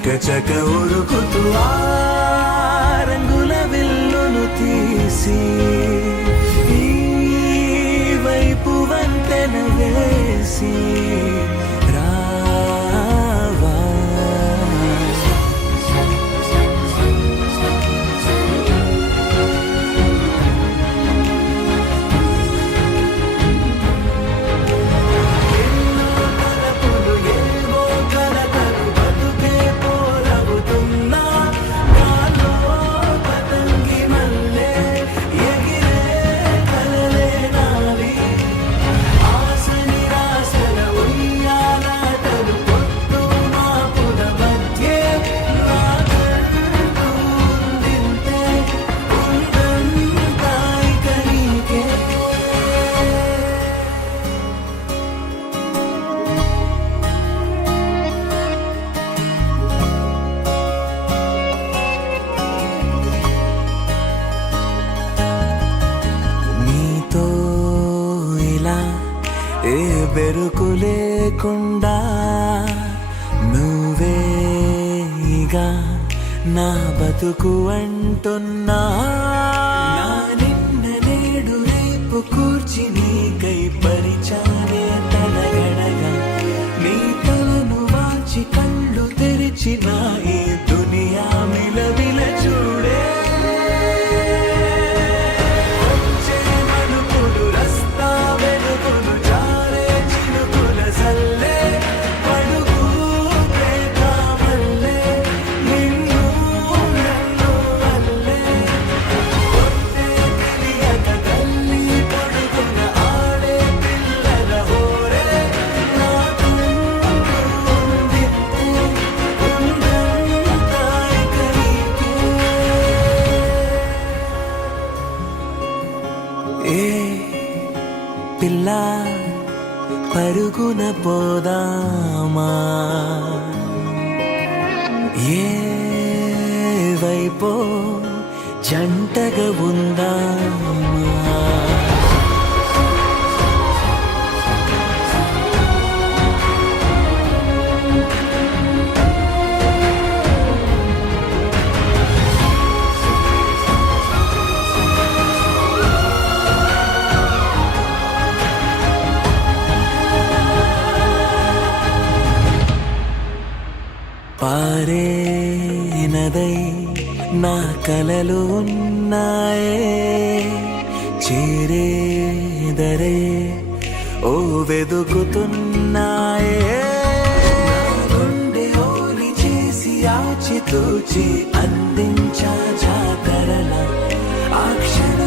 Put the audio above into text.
చక ఉరుకుతూ ఆ రంగుల విల్లును తీసి ఈ వైపు వంతెన వేసి రావా. ఎన్నో తలపులు ఏవో కలతలు బతుకే పోరవుతున్నా నాలో పతంగి మల్లె ఎగిరే కలలే నావి. ఆశ నిరాశల ఉయ్యాలాటలు పొద్దు మాపుల మధ్యే నాకంటూ ఉందింతే ఉందంతా ఇక నీకే. నీతో ఇలా ఏ బెరుకు లేకుండా నువ్వేగా నా బతుకు అంటున్నా. నా నిన్న నేడు రేపు కూర్చి నీకై పరిచానే తలగడగా నీ తలను వాచి కళ్ళు తెరిచిన ఈ దునియా మిలవిల చూడే. వచ్చే మలుపులు రస్తా వెలుగులు జారే చినుకుల సల్లే పడుగు ప్రేమ మల్లె నిన్ను నన్ను వల్లే. పొద్దే తెలియక తల్లి పొడుగున ఆడే పిల్లల హోరే నాకంటూ ఉందింతే ఉందంతా ఇక నీకే. ఏ పిల్ల పరుగున పోదామా ఏ వైపో జంటగా ఉందామా. పారే నదై నా కలలు ఉన్నాయే చేరేదరే ఓ వెదుకుతున్నాయే. నా గుండె ఓలి చేసి ఆచితూచి అందించా జాతరల ఆ క్షణ